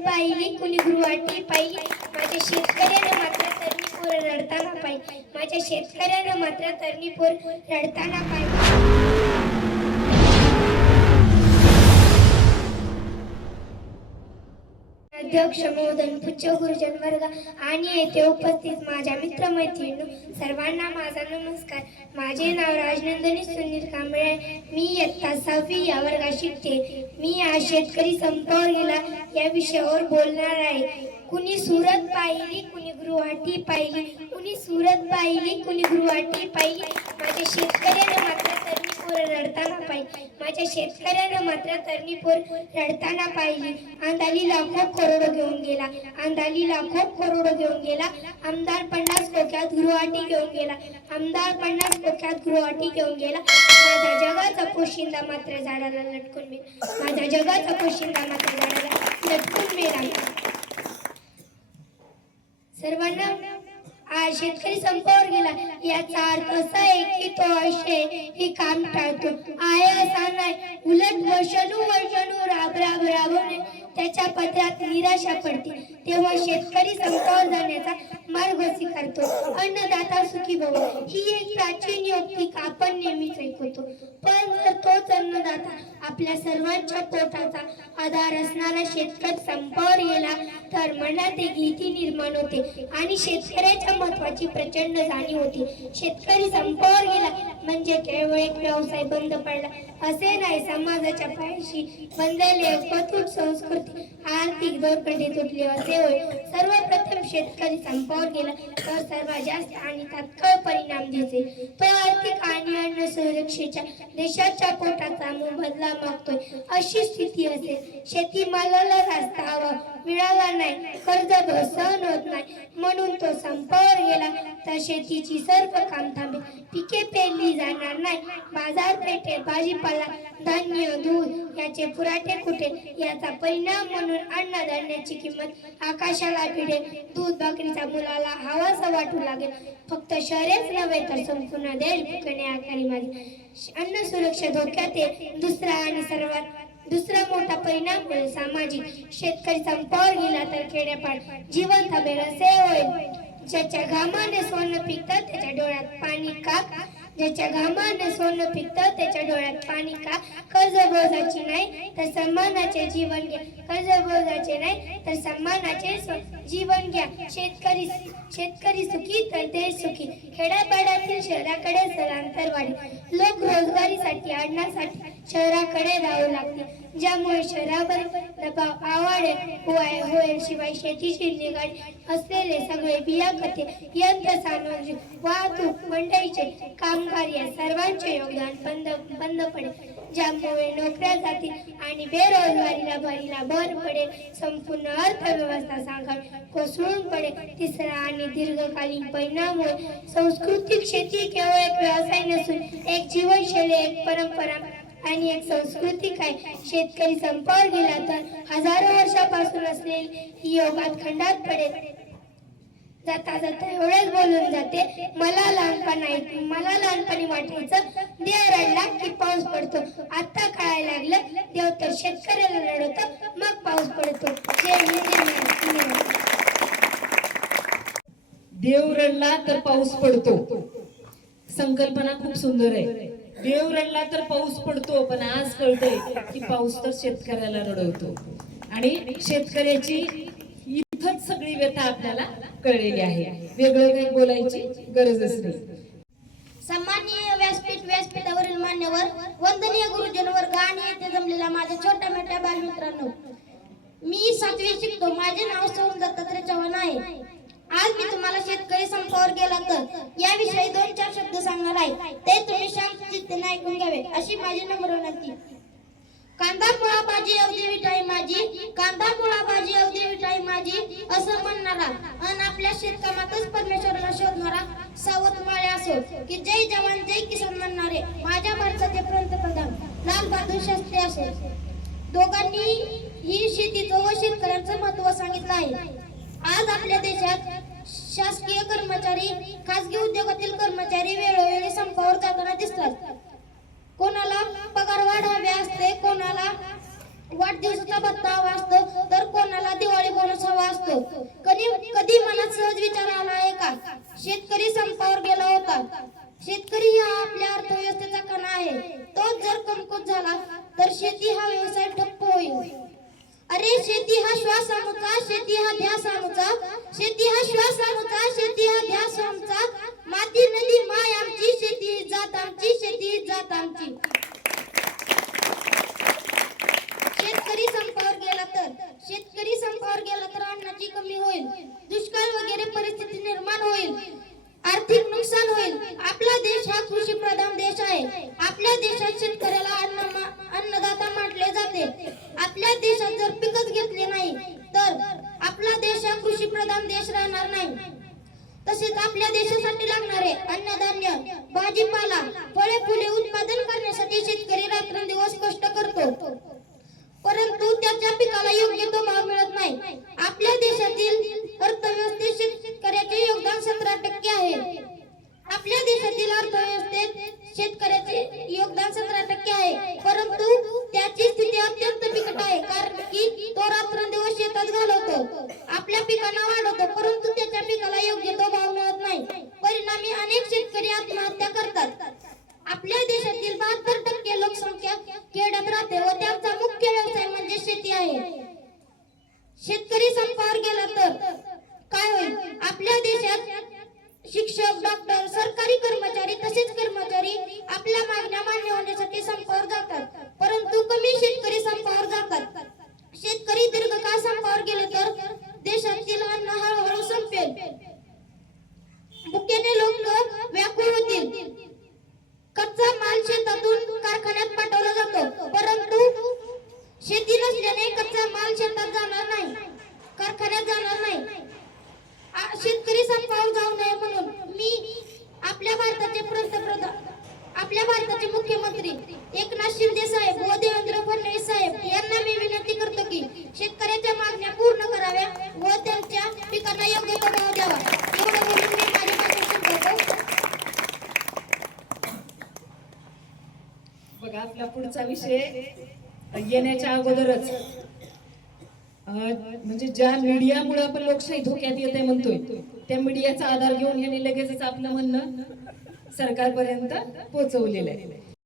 पाहिली कुणी गुरुवाटी पाहिली, माझ्या शेतकऱ्यानं मात्र तरणी पोर रडताना पाहिली, माझ्या शेतकऱ्यानं मात्र तरणी पोर रडताना पाहिली. अध्यक्ष महोदय, पूज्य गुरुजन वर्ग आणि येथे उपस्थित माझ्या मित्रमैत्रिणींनो, सर्वांना माझा नमस्कार. माझे नाव राजनंदिनी सुनील कांबळे. मी इयत्ता 6वी या वर्गात शिकते. मी आज शेतकरी संपावर गेला या विषयावर बोलणार आहे. कुणी सुरत पाहिली कुणी गुरुवाटी पाहिली, कुणी सुरत पाहिली कुणी गुरुवाटी पाहिली, माझ्या शेतकऱ्यानं मात्र तरणी पोर रडताना पाहिली, माझ्या शेतकऱ्यानं मात्र तरणी पोर रडताना पाहिली. अंधाली लाखो करोडो घेऊन गेला, अंधाली लाखो करोडो घेऊन गेला, आमदार 50 खोक्यात गुरुवाटी घेऊन गेला, आमदार 50 खोक्यात गुरुवाटी घेऊन गेला. माझा जगाचा पोशिंदा मात्र झाडाला लटकून मेला, माझा जगाचा पोशिंदा मात्र झाडाला लटकून मेला. सर्वांना आज शेतकरी संपावर गेला याचा अर्थ असा आहे की तो आशय हे काम टाळतो आहे असा नाही, उलट वर्षानुवर्षानु राबवणे त्याच्या पदरात निराशा पडते. तेव्हा शेतकरी संपावर जाण्याचा मार्ग स्वीकारतो. अन्नदाता सुखी भव ही एक प्राचीन युक्ती आपण नेहमीच ऐकतो. पण जर तोच अन्नदाता आपल्या सर्वांच्या पोटाचा आधार असणारा शेतकरी संपावर गेला तर मनात एक भीती निर्माण होते आणि शेतकऱ्याच्या महत्वाची प्रचंड जाणीव होती. शेतकरी संपावर गेला म्हणजे केवळ एक व्यवसाय बंद पडला असे नाही, समाजाच्या पायाशी बंधलेले पतूट संस्कृती आर्थिक दोरखंडी तुटली असे होय. सर्वप्रथम शेतकरी संपावर गेला तर सर्वात जास्त आणि तात्काळ परिणाम दिसे तो आर्थिक आणि अन्न सुरक्षेच्या देशाच्या पोटाचा मोबदला मागतोय अशी स्थिती असेल. शेतीमालाला रास्ता हवा मिळाला नाही, कर्ज सहन होत नाही म्हणून तो संपावर गेला तर शेतीची सर्व काम थांबेल, पिके पेरली जाणार नाही, बाजारपेठेत भाजीपाला धान्य दूध याचे पुराठे कुठे याचा परिणाम म्हणून अन्नधान्याची किंमत आकाशाला भिडेल, दूध भाकरीचा मुलाला हवासा वाटू लागेल. फक्त शहरेच नव्हे तर संपूर्ण देश भुकेने आकारी मागे. अन्न सुरक्षा धोक्यात येईल. दुसरा मोठा परिणाम होईल सामाजिक. शेतकरी संपावर गेला तर खेड्यापाड जीवन थांबेल असे होईल. ज्याच्या घामाने सोनं पिकतं त्याच्या डोळ्यात पाणी का, ज्याच्या घामाने सोनं पिकतं त्याच्या डोळ्यात पाणी का. कर्जबोजाची नाही तर सन्मानाचे जीवन घ्या, कर्जबोजाचे नाही तर सन्मानाचे जीवन घ्या. शेतकरी सुखी तर देश सुखी. खेड्यापाड्यातील शहराकडे स्थलांतर वाढेल, लोक रोजगारीसाठी आणण्यासाठी शहराकडे जाऊ लागतील ज्यामुळे शहरावर दबाव होईल. शिवाय शेतीशी निगडीत असलेले सगळे बिया खते यंत्रसामुग्री वाहतूक मंडईचे कामगार या सर्वांचे योगदान बंद पडेल ज्यामुळे नोकऱ्या जातील आणि बेरोजगारीला भर पडेल. संपूर्ण अर्थव्यवस्था सांगावी कोसळून पडेल. तिसरा आणि दीर्घकालीन परिणाम होईल. सांस्कृतिक शेती केवळ एक व्यवसाय नसून एक जीवनशैली, एक परंपरा आणि एक संस्कृतिक आहे. शेतकरी संपावर गेला तर हजारो वर्षापासून असलेली ही योगात खंडात पडेल. जाता जाता एवढेच बोलून जाते, मला लहानपणी वाटायचं देव रडला की पाऊस पडतो. आता कळायला लागलं देव तर शेतकऱ्याला रडवतो मग पाऊस पडतो. देव रडला तर पाऊस पडतो. संकल्पना खूप सुंदर आहे. देव रडला तर पाऊस पडतो, पण आज कळतंय की पाऊस तर शेतकऱ्याला रडवतो आणि शेतकऱ्याची इथंच सगळी व्यथा आपल्याला कळलेली आहे. वेगळं काही बोलायची गरजच नाही. सन्माननीय व्यासपीठावरील मान्यवर, वंदनीय गुरुजन वर्ग आणि येथे जमलेला माझ्या छोट्या मोठ्या बालमित्रांनो, मी 7वी शिकतो. माझे नाव सौम दत्तात्रय चव्हाण आहे. आज मी तुम्हाला शेतकरी संपावर गेला तर याविषयी 2-4 शब्द सांगणार आहे. ते तुम्ही शांत चित्ताने ऐकून घ्यावे अशी माझी नम्र विनंती. कांदा मुळा भाजी अवधी विटाई माझी, कांदा मुळा भाजी अवधी विटाई माझी असं म्हणणारा आणि आपल्या शेतकामातच परमेश्वराला शोधणारा सावध माळे असो की जय जवान जय किसान म्हणणारे माझ्या भारताचे पंतप्रधान लाल बहादूर शास्त्री असो, दोघांनी ही शेतीचं व शेतकऱ्यांचं महत्व सांगितलं आहे. आज आपल्या देशात शासकीय कर्मचारी, खासगी उद्योगातील कर्मचारी वेळोवेळी संपावर जाताना दिसतात. कोणाला पगार वाढ हवे असते, कोणाला वाढदिवसाचा भत्ता हवा असतो तर कोणाला दिवाळी बोनस हवा असतो. कधी कधी मनात सहज विचार आला आहे का? शेतकरी संपावर गेला होता. शेतकरी हा आपल्या अर्थव्यवस्थेचा कणा आहे. तोच जर कमकुवत झाला तर शेती हा व्यवसाय ठप्प होईल. अरे शेती हा श्वास आमचा, शेती हा ध्यास आमचा, शेती हा श्वास आमचा, शेती हा ध्यास आमचा, माती नदी माय आमची, शेती ही जात आमची, शेती ही जात आमची. शेतकरी संपावर गेला तर अन्नाची कमी होईल, दुष्काळ वगैरे परिस्थिती निर्माण होईल, आर्थिक नुकसान होईल. आपला देश हा कृषी प्रधान देश आहे. आपल्या देशात शेतकऱ्याला अन्नदाता म्हटले जाते. आपल्या देशात जर पिकच घेतले नाही तर आपला देश हा कृषी प्रधान देश राहणार नाही. तसेच आपल्या देशासाठी लागणारे अन्नधान्य, भाजीपाला, फळे फुले उत्पादन करण्यासाठी शेतकरी रात्रंदिवस कष्ट करतो, परंतु त्याच्या पिकाला योग्य तो भाव मिळत नाही. आपल्या देशातील अर्थव्यवस्थेत शेतकऱ्याचे योगदान 17% आहे. आपल्या देशातील अर्थव्यवस्थेत शेतकऱ्याचे योगदान 17% आहे, परंतु त्याची स्थिती अत्यंत बिकट आहे. कारण की तो रात्रंदिवस शेतात घालवतो, आपल्या पिकांना वाढवतो, परंतु त्याच्या पिकाला योग्य तो भाव मिळत नाही. परिणामी अनेक शेतकरी आत्महत्या करतात. आपल्या देशातील 72% लोकसंख्या खेड्यात राहते व त्यांचा मुख्य व्यवसाय म्हणजे शेती आहे. शेतकरी संपावर गेला तर काय होईल? आपल्या देशात शिक्षक, डॉक्टर, सरकारी कर्मचारी तसेच कर्मचारी आपल्या मागण्या मान्य होण्यासाठी संपावर जातात, परंतु कमी शेतकरी संपावर जातात. शेतकरी दीर्घकाळ संपावर गेले तर देशातील अन्न हळूहळू संपेल, भुकेने लोक व्याकुळ होतील. कच्चा माल शेतातून कारखान्यात पाठवला जातो, परंतु शेती नसल्याने कच्चा माल शेतात जाणार नाही, कारखान्यात जाणार नाही. शेतकरी संपावर जाऊ नये म्हणून मी आपल्या भारताचे मुख्यमंत्री एकनाथ शिंदे साहेब व देवेंद्र फडणवीस साहेब यांना मी विनंती करतो की शेतकऱ्याच्या मागण्या पूर्ण कराव्या व त्यांच्या पिकांना योग्य तो भाव द्यावा. एवढं बोलून मी माझे भाषण संपवतो. बघा, आपला पुढचा विषय येण्याच्या अगोदरच म्हणजे ज्या मीडियामुळे आपण लोकशाही धोक्यात येते म्हणतोय, त्या मीडियाचा आधार घेऊन यांनी लगेचच आपलं म्हणणं सरकारपर्यंत पोहोचवलेलं आहे.